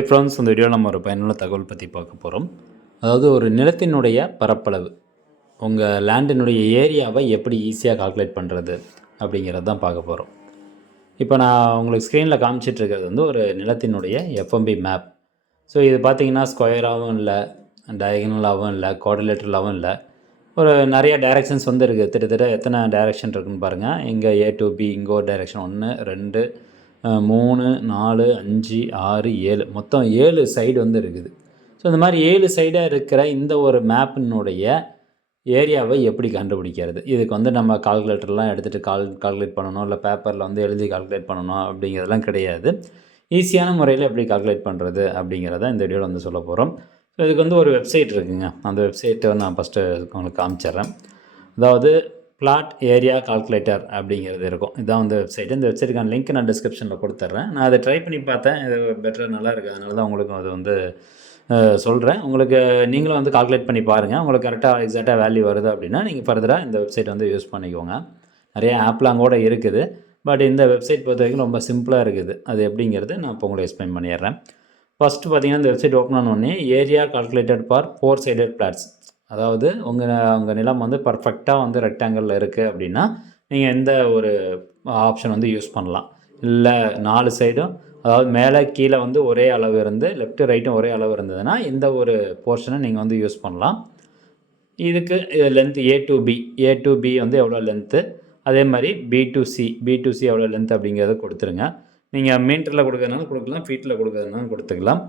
Hi friends, இந்த வீடியோவில் நம்ம ஒரு பயனுள்ள தகவல் பற்றி பார்க்க போகிறோம். அதாவது ஒரு நிலத்தினுடைய பரப்பளவு, உங்கள் லேண்டினுடைய ஏரியாவை எப்படி ஈஸியாக கால்குலேட் பண்ணுறது அப்படிங்கிறது தான் பார்க்க போகிறோம். இப்போ நான் உங்களுக்கு ஸ்க்ரீனில் காமிச்சிட்ருக்கிறது வந்து ஒரு நிலத்தினுடைய எஃப்எம்பி மேப். ஸோ இது பார்த்திங்கன்னா ஸ்கொயராகவும் இல்லை, டயகனலாகவும் இல்லை, குவாட்ரிலேட்டரலாகவும் இல்லை, ஒரு நிறைய டைரெக்ஷன்ஸ் வந்து இருக்குது. கிட்டத்தட்ட எத்தனை டைரெக்ஷன் இருக்குதுன்னு பாருங்கள். இங்கே A to B, இங்கே ஒரு டைரெக்ஷன் 1 2 3 4 5 6 7, மொத்தம் 7 சைடு வந்து இருக்குது. ஸோ இந்த மாதிரி 7 சைடாக இருக்கிற இந்த ஒரு மேப்பினுடைய ஏரியாவை எப்படி கண்டுபிடிக்கிறது? இதுக்கு வந்து நம்ம கால்குலேட்டர்லாம் எடுத்துகிட்டு கால்குலேட் பண்ணணும், இல்லை பேப்பரில் வந்து எழுதி கால்குலேட் பண்ணணும் அப்படிங்கிறதெல்லாம் கிடையாது. ஈஸியான முறையில் எப்படி கால்குலேட் பண்ணுறது அப்படிங்கிறத இந்த வீடியோவில் வந்து சொல்ல போகிறோம். ஸோ இதுக்கு வந்து ஒரு வெப்சைட் இருக்குதுங்க. அந்த வெப்சைட்டை நான் ஃபஸ்ட்டு உங்களுக்கு காமிச்சிட்றேன். அதாவது பிளாட் ஏரியா கால்குலேட்டர் அப்படிங்கிறது இருக்கும். இதுதான் வந்து வெப்சைட். இந்த வெப்சைட்டுக்கான லிங்க் நான் டிஸ்கிரிப்ஷனில் கொடுத்துட்றேன். நான் அதை ட்ரை பண்ணி பார்த்தேன். இது பெட்டர் நல்லா இருக்குது. அதனால தான் உங்களுக்கு அது வந்து சொல்கிறேன். உங்களுக்கு நீங்களும் வந்து கால்குலேட் பண்ணி பாருங்கள். உங்களுக்கு கரெக்டாக எக்ஸாக்டாக வேல்யூ வருது அப்படின்னா நீங்கள் ஃபர்தராக இந்த வெப்சைட் வந்து யூஸ் பண்ணிக்கோங்க. நிறைய ஆப்லாம் கூட இருக்குது. பட் இந்த வெப்சைட் பொறுத்த வரைக்கும் ரொம்ப சிம்பிளாக இருக்குது. அது எப்படிங்கிறது நான் இப்போ உங்களுக்கு எக்ஸ்பிளைன் பண்ணிடுறேன். ஃபஸ்ட்டு பார்த்தீங்கன்னா இந்த வெப்சைட் ஓப்பன் ஆனோடனே area calculated for 4 sided plots, அதாவது உங்கள் நிலம் வந்து பர்ஃபெக்டாக வந்து ரெக்டாங்கிளில் இருக்குது அப்படின்னா நீங்கள் எந்த ஒரு ஆப்ஷன் வந்து யூஸ் பண்ணலாம். இல்லை 4 சைடும், அதாவது மேலே கீழே வந்து ஒரே அளவு இருந்து லெஃப்ட்டு ரைட்டும் ஒரே அளவு இருந்ததுன்னா இந்த ஒரு போர்ஷனை நீங்கள் வந்து யூஸ் பண்ணலாம். இதுக்கு லென்த் A to B வந்து எவ்வளோ லென்த்து, அதே மாதிரி B to C எவ்வளோ லென்த் அப்படிங்கிறத கொடுத்துருங்க. நீங்கள் மீட்டரில் கொடுக்கறதுனால கொடுக்கலாம், ஃபீட்டில் கொடுக்கறதுனால கொடுத்துக்கலாம்.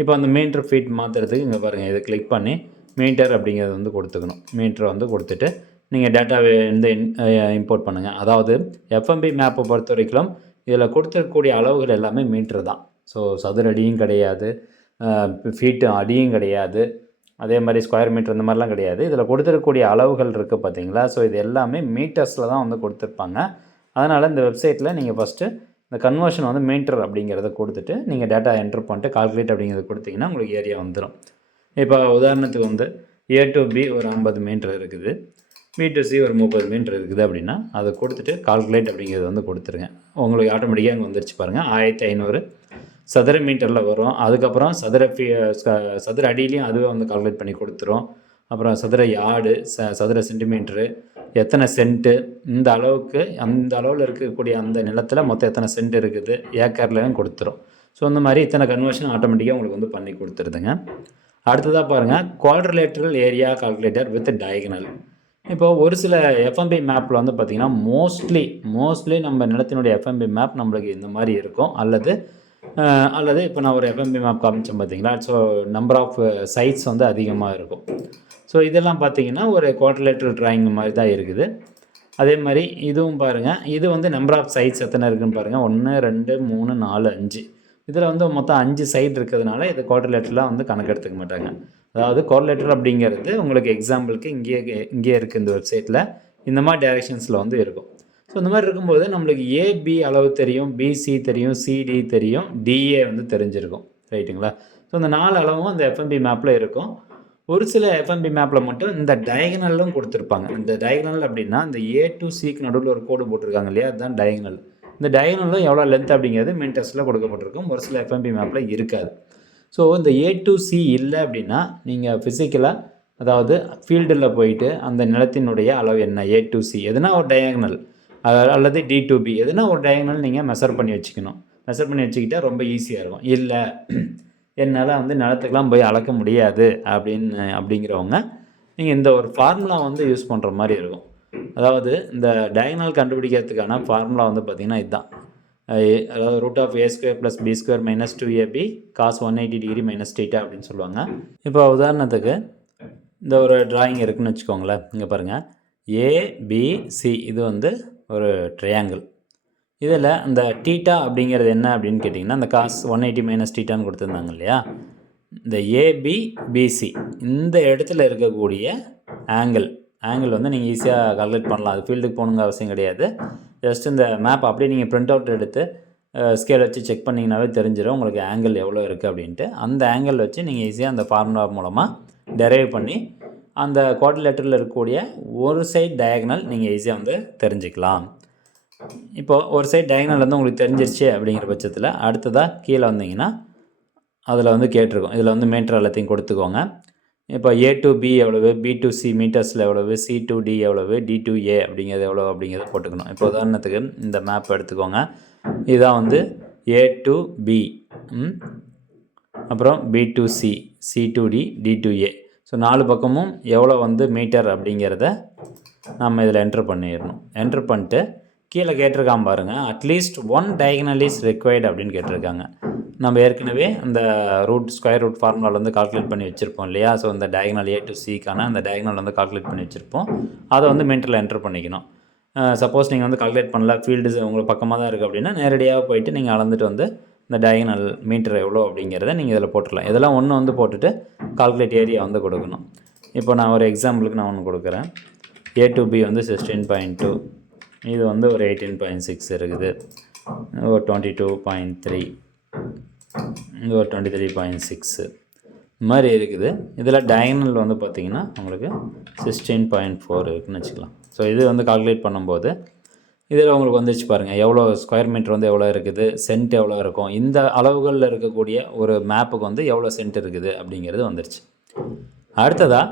இப்போ அந்த மீட்டர் ஃபீட் மாற்றுறதுக்கு இங்கே பாருங்கள், இதை கிளிக் பண்ணி மீட்டர் அப்படிங்கிறது வந்து கொடுத்துக்கணும். மீட்டரை வந்து கொடுத்துட்டு நீங்கள் டேட்டாவை வந்து இம்போர்ட் பண்ணுங்கள். அதாவது எஃப்எம்பி மேப்பை பொறுத்த வரைக்கும் இதில் கொடுத்துருக்கக்கூடிய அளவுகள் எல்லாமே மீட்ரு தான். ஸோ சதுர அடியும் கிடையாது, ஃபீட்டு அடியும் கிடையாது, அதே மாதிரி ஸ்கொயர் மீட்டர் இந்த மாதிரிலாம் கிடையாது. இதில் கொடுத்துருக்கக்கூடிய அளவுகள் இருக்குது பார்த்தீங்களா. ஸோ இது எல்லாமே மீட்டர்ஸில் தான் வந்து கொடுத்துருப்பாங்க. அதனால் இந்த வெப்சைட்டில் நீங்கள் ஃபஸ்ட்டு இந்த கன்வர்ஷன் வந்து மீட்டர் அப்படிங்கிறத கொடுத்துட்டு நீங்கள் டேட்டா என்ட்ரு பண்ணிட்டு கால்குலேட் அப்படிங்கிறத கொடுத்தீங்கன்னா உங்களுக்கு ஏரியா வந்துடும். இப்போ உதாரணத்துக்கு வந்து A to B ஒரு 50 மீட்டர் இருக்குது, B to C ஒரு 30 மீட்டர் இருக்குது அப்படின்னா அதை கொடுத்துட்டு கால்குலேட் அப்படிங்கிறது வந்து கொடுத்துருங்க. உங்களுக்கு ஆட்டோமேட்டிக்காக அங்கே வந்துருச்சு பாருங்கள். 1500 சதுர மீட்டரில் வரும். அதுக்கப்புறம் சதுர அடியிலையும் அதுவே வந்து கால்குலேட் பண்ணி கொடுத்துரும். அப்புறம் சதுர யார்டு, சதுர சென்டிமீட்ரு, எத்தனை சென்ட்டு, இந்த அளவுக்கு அந்த அளவில் இருக்கக்கூடிய அந்த நிலத்தில் மொத்தம் எத்தனை சென்ட் இருக்குது ஏக்கர்லையும் கொடுத்துரும். ஸோ இந்த மாதிரி இத்தனை கன்வர்ஷன் ஆட்டோமேட்டிக்காக உங்களுக்கு வந்து பண்ணி கொடுத்துருதுங்க. அடுத்ததாக பாருங்கள், quadrilateral area calculator with diagonal. இப்போது ஒரு சில எஃப்எம்பி மேப்பில் வந்து பார்த்திங்கன்னா மோஸ்ட்லி நம்ம நிலத்தினுடைய எஃப்எம்பி மேப் நம்மளுக்கு இந்த மாதிரி இருக்கும். அல்லது இப்போ நான் ஒரு எஃப்எம்பி மேப் காமிச்சேன் பார்த்தீங்களா. ஸோ நம்பர் ஆஃப் சைட்ஸ் வந்து அதிகமாக இருக்கும். ஸோ இதெல்லாம் பார்த்திங்கன்னா ஒரு குவாட்ரிலேட்டரல் ட்ராயிங் மாதிரி தான் இருக்குது. அதே மாதிரி இதுவும் பாருங்கள், இது வந்து நம்பர் ஆஃப் சைட்ஸ் எத்தனை இருக்குதுன்னு பாருங்கள். 1 2 3 4 5. இதில் வந்து மொத்தம் 5 சைடு இருக்கிறதுனால இது குவாட்ரிலேட்டரலாக வந்து கணக்கு எடுத்துக்க மாட்டாங்க. அதாவது குவாட்ரிலேட்டர் அப்படிங்கிறது உங்களுக்கு எக்ஸாம்பிளுக்கு இங்கே இருக்குது இந்த வெப்சைட்டில் இந்த மாதிரி டைரெக்ஷன்ஸில் வந்து இருக்கும். ஸோ இந்த மாதிரி இருக்கும்போது நம்மளுக்கு AB அளவு தெரியும், BC தெரியும், CD தெரியும், DA வந்து தெரிஞ்சிருக்கும். ரைட்டுங்களா. ஸோ இந்த 4 அளவும் அந்த எஃப்எம்பி மேப்பில் இருக்கும். ஒரு சில எஃப்எம்பி மேப்பில் மட்டும் இந்த டயகனலும் கொடுத்துருப்பாங்க. இந்த டயகனல் அப்படின்னா இந்த A to Cக்கு நடுவில் ஒரு கோடு போட்டிருக்காங்க இல்லையா, அதுதான் டயகனல். இந்த டயகனலும் எவ்வளோ லென்த் அப்படிங்கிறது மீட்டர்ஸில் கொடுக்கப்பட்டிருக்கும். ஒரு சில எஃப்எம்பி மேப்பில் இருக்காது. ஸோ இந்த A to C இல்லை அப்படின்னா நீங்கள் ஃபிசிக்கலாக, அதாவது ஃபீல்டில் போயிட்டு அந்த நிலத்தினுடைய அளவு என்ன A to C எதுனா ஒரு டயகனல், அல்லது D to B எதுனா ஒரு டயகனல் நீங்கள் மெஷர் பண்ணி வச்சுக்கணும். மெஷர் பண்ணி வச்சுக்கிட்டால் ரொம்ப ஈஸியாக இருக்கும். இல்லை என்னால் வந்து நிலத்துக்கெலாம் போய் அளக்க முடியாது அப்படிங்கிறவங்க நீங்கள் இந்த ஒரு ஃபார்முலா வந்து யூஸ் பண்ணுற மாதிரி இருக்கும். அதாவது இந்த டயகனல் கண்டுபிடிக்கிறதுக்கான ஃபார்முலா வந்து பார்த்திங்கன்னா இதுதான். அதாவது √A² + B² - 2AB cos 180 degree -θ அப்படின்னு சொல்லுவாங்க. இப்போ உதாரணத்துக்கு இந்த ஒரு டிராயிங் இருக்குதுன்னு வச்சுக்கோங்களேன். இங்கே பாருங்கள், ABC இது வந்து ஒரு ட்ரையாங்கிள். இதில் அந்த தீட்டா அப்படிங்கிறது என்ன அப்படின்னு கேட்டிங்கன்னா, இந்த cos 180 - θன்னு கொடுத்துருந்தாங்க இல்லையா. இந்த ABBC இந்த இடத்துல இருக்கக்கூடிய ஆங்கிள் வந்து நீங்கள் ஈஸியாக கால்குலேட் பண்ணலாம். அது ஃபீல்டுக்கு போகணுங்க அவசியம் கிடையாது. ஜஸ்ட் இந்த மேப் அப்படியே நீங்கள் பிரிண்ட் அவுட் எடுத்து ஸ்கேல் வச்சு செக் பண்ணிங்கனாவே தெரிஞ்சிடும் உங்களுக்கு ஆங்கிள் எவ்வளோ இருக்குது அப்படின்ட்டு. அந்த ஆங்கிள் வச்சு நீங்கள் ஈஸியாக அந்த ஃபார்முலா மூலமாக டெரைவ் பண்ணி அந்த குவாட்ரிலேட்டரில் இருக்கக்கூடிய ஒரு சைட் டயகனல் நீங்கள் ஈஸியாக வந்து தெரிஞ்சுக்கலாம். இப்போது ஒரு சைட் டயகனல் வந்து உங்களுக்கு தெரிஞ்சிருச்சு அப்படிங்கிற பட்சத்தில் அடுத்ததாக கீழே வந்தீங்கன்னா அதில் வந்து கேட்டிருக்கோம். இதில் வந்து மீட்டர் எல்லாத்தையும் கொடுத்துக்கோங்க. இப்போ A to B எவ்வளவு, B to C மீட்டர்ஸில் எவ்வளவு, C to D எவ்வளவு, D to A அப்படிங்கிறது எவ்வளோ அப்படிங்கிறத போட்டுக்கணும். இப்போ உதாரணத்துக்கு இந்த மேப் எடுத்துக்கோங்க. இதுதான் வந்து A to B, அப்புறம் B to C, C to D, D to A. So 4 பக்கமும் எவ்வளோ வந்து மீட்டர் அப்படிங்கிறத நம்ம இதில் என்ட்ரு பண்ணிடணும். என்ட்ரு பண்ணிட்டு கீழே கேட்டிருக்காம பாருங்கள், அட்லீஸ்ட் 1 diagonal is required அப்படின்னு கேட்டிருக்காங்க. நம்ம ஏற்கனவே அந்த ஸ்கொயர் ரூட் ஃபார்முலாவில் வந்து கால்குலேட் பண்ணி வச்சுருப்போம் இல்லையா. ஸோ இந்த டயகனல் A to Cக்கான அந்த டயகனல் வந்து கால்குலேட் பண்ணி வச்சுருப்போம். அதை வந்து மீட்டரில் என்ட்ரு பண்ணிக்கணும். சப்போஸ் நீங்கள் வந்து கால்குலேட் பண்ணல, ஃபீல்டு உங்களுக்கு பக்கமாக தான் இருக்குது அப்படின்னா நேரடியாக போயிட்டு நீங்கள் அளந்துட்டு வந்து இந்த டயகனல் மீட்டர் எவ்வளோ அப்படிங்கிறத நீங்கள் இதில் போட்டுடலாம். இதெல்லாம் ஒன்று வந்து போட்டுட்டு கால்குலேட் ஏரியா வந்து கொடுக்கணும். இப்போ நான் ஒரு எக்ஸாம்பிளுக்கு நான் ஒன்று கொடுக்குறேன். A to B வந்து 16.2, இது வந்து ஒரு 18.6 இருக்குது, ஒரு 22.3, இது ஒரு 23.6 இந்த மாதிரி இருக்குது. இதில் டயகனல் வந்து பார்த்திங்கன்னா உங்களுக்கு 16.4 இருக்குதுன்னு வச்சுக்கலாம். ஸோ இது வந்து கால்குலேட் பண்ணும்போது இதில் உங்களுக்கு வந்துச்சு பாருங்கள், எவ்வளோ ஸ்கொயர் மீட்டர் வந்து எவ்வளோ இருக்குது, சென்ட் எவ்வளோ இருக்கும், இந்த அளவுகளில் இருக்கக்கூடிய ஒரு மேப்புக்கு வந்து எவ்வளோ சென்ட் இருக்குது அப்படிங்கிறது வந்துருச்சு. அடுத்ததாக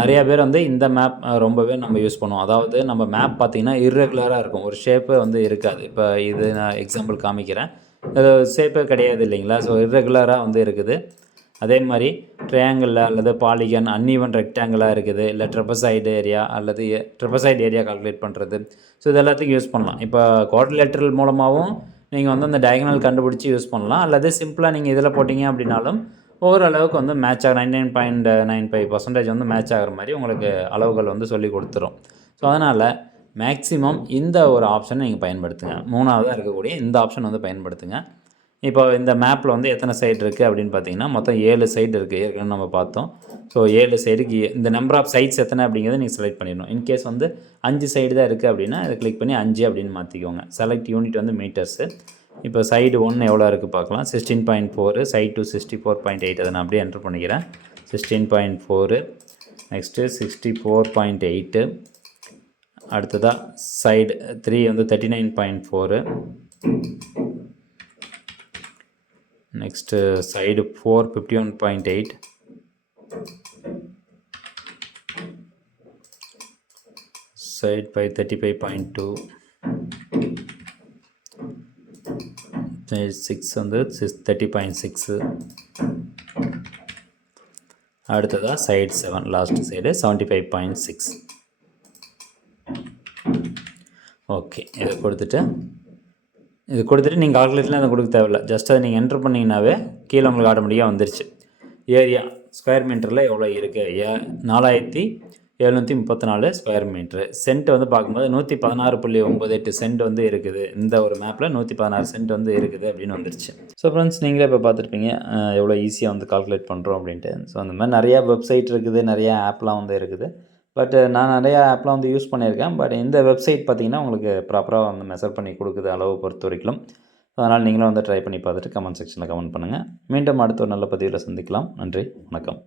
நிறையா பேர் வந்து இந்த மேப் ரொம்பவே நம்ம யூஸ் பண்ணுவோம். அதாவது நம்ம மேப் பார்த்திங்கன்னா இர்ரெகுலராக இருக்கும், ஒரு ஷேப்பே வந்து இருக்காது. இப்போ இது நான் எக்ஸாம்பிள் காமிக்கிறேன், அது ஷேப்பே கிடையாது இல்லைங்களா. ஸோ இர்ரெகுலராக வந்து இருக்குது. அதே மாதிரி ட்ரையாங்கிளில் அல்லது பாலிகன் அன்ஈவன் ரெக்டாங்கிளாக இருக்குது, இல்லை ட்ரெபசைடு ஏரியா அல்லது ட்ரெபசைடு ஏரியா கால்குலேட் பண்ணுறது. ஸோ இது எல்லாத்துக்கும் யூஸ் பண்ணலாம். இப்போ குவாட்ரிலேட்டரல் மூலமாகவும் நீங்கள் வந்து அந்த டயகனல் கண்டுபிடிச்சி யூஸ் பண்ணலாம், அல்லது சிம்பிளாக நீங்கள் இதில் போட்டிங்க அப்படின்னாலும் ஓரளவுக்கு வந்து மேட்ச் ஆக 99.95% வந்து மேட்ச் ஆகிற மாதிரி உங்களுக்கு அளவுகள் வந்து சொல்லி கொடுத்துரும். ஸோ அதனால் மேக்ஸிமம் இந்த ஒரு ஆப்ஷனை நீங்கள் பயன்படுத்துங்க. 3ஆவதாக இருக்கக்கூடிய இந்த ஆப்ஷன் வந்து பயன்படுத்துங்க. இப்போ இந்த மேப்பில் வந்து எத்தனை சைடு இருக்குது அப்படின்னு பார்த்தீங்கன்னா மொத்தம் 7 சைடு இருக்குது, ஏற்கனவே நம்ம பார்த்தோம். ஸோ 7 சைடுக்கு இந்த நம்பர் ஆஃப் சைட்ஸ் எத்தனை அப்படிங்கிறத நீங்கள் செலக்ட் பண்ணிடணும். இன்கேஸ் வந்து 5 சைடு தான் இருக்குது அப்படின்னா இதை கிளிக் பண்ணி 5 அப்படின்னு மாற்றிக்கோங்க. செலக்ட் யூனிட் வந்து மீட்டர்ஸு. இப்போ சைடு 1 எவ்வளோ இருக்குது பார்க்கலாம், 16.4, சைடு 2 64.8, அதை நான் அப்படியே என்ட்ரு பண்ணிக்கிறேன். 16.4, நெக்ஸ்ட்டு 64.8, அடுத்ததாக சைடு 3 வந்து 39.4, நெக்ஸ்ட்டு சைடு 4 51.8, சைடு 5 35.2, சைடு 6 வந்து 30.6, அடுத்ததாக சைடு 7 லாஸ்ட் சைடு 75.6. ஓகே, இதை கொடுத்துட்டு நீங்கள் கால்குலேட்டரில் அதை கொடுக்க தேவையில்லை. ஜஸ்ட் அதை நீங்கள் என்ட்ரு பண்ணிங்கனாவே கீழே உங்களுக்கு ஆட்டோமேட்டிக்காக வந்துருச்சு. ஏரியா ஸ்கொயர் மீட்டரில் எவ்வளோ இருக்குது, 4734 ஸ்கொயர் மீட்ரு. சென்ட் வந்து பார்க்கும்போது 116.98 சென்ட் வந்து இருக்குது. இந்த ஒரு மேப்பில் 116 சென்ட் வந்து இருக்குது அப்படின்னு வந்துருச்சு. ஸோ ஃப்ரெண்ட்ஸ், நீங்களே இப்போ பார்த்துருப்பீங்க எவ்வளோ ஈஸியாக வந்து கால்குலேட் பண்ணுறோம் அப்படின்ட்டு. ஸோ அந்த மாதிரி நிறையா வெப்சைட் இருக்குது, நிறையா ஆப்லாம் வந்து இருக்குது. பட் நான் நிறையா ஆப்லாம் வந்து யூஸ் பண்ணியிருக்கேன். பட் இந்த வெப்சைட் பார்த்திங்கன்னா உங்களுக்கு ப்ராப்பராக வந்து மெஷர் பண்ணி கொடுக்குது அளவு பொறுத்த வரைக்கும். அதனால் நீங்களும் வந்து ட்ரை பண்ணி பார்த்துட்டு கமெண்ட் செக்ஷனில் கமெண்ட் பண்ணுங்கள். மீண்டும் அடுத்த ஒரு நல்ல பதிவில் சந்திக்கலாம். நன்றி, வணக்கம்.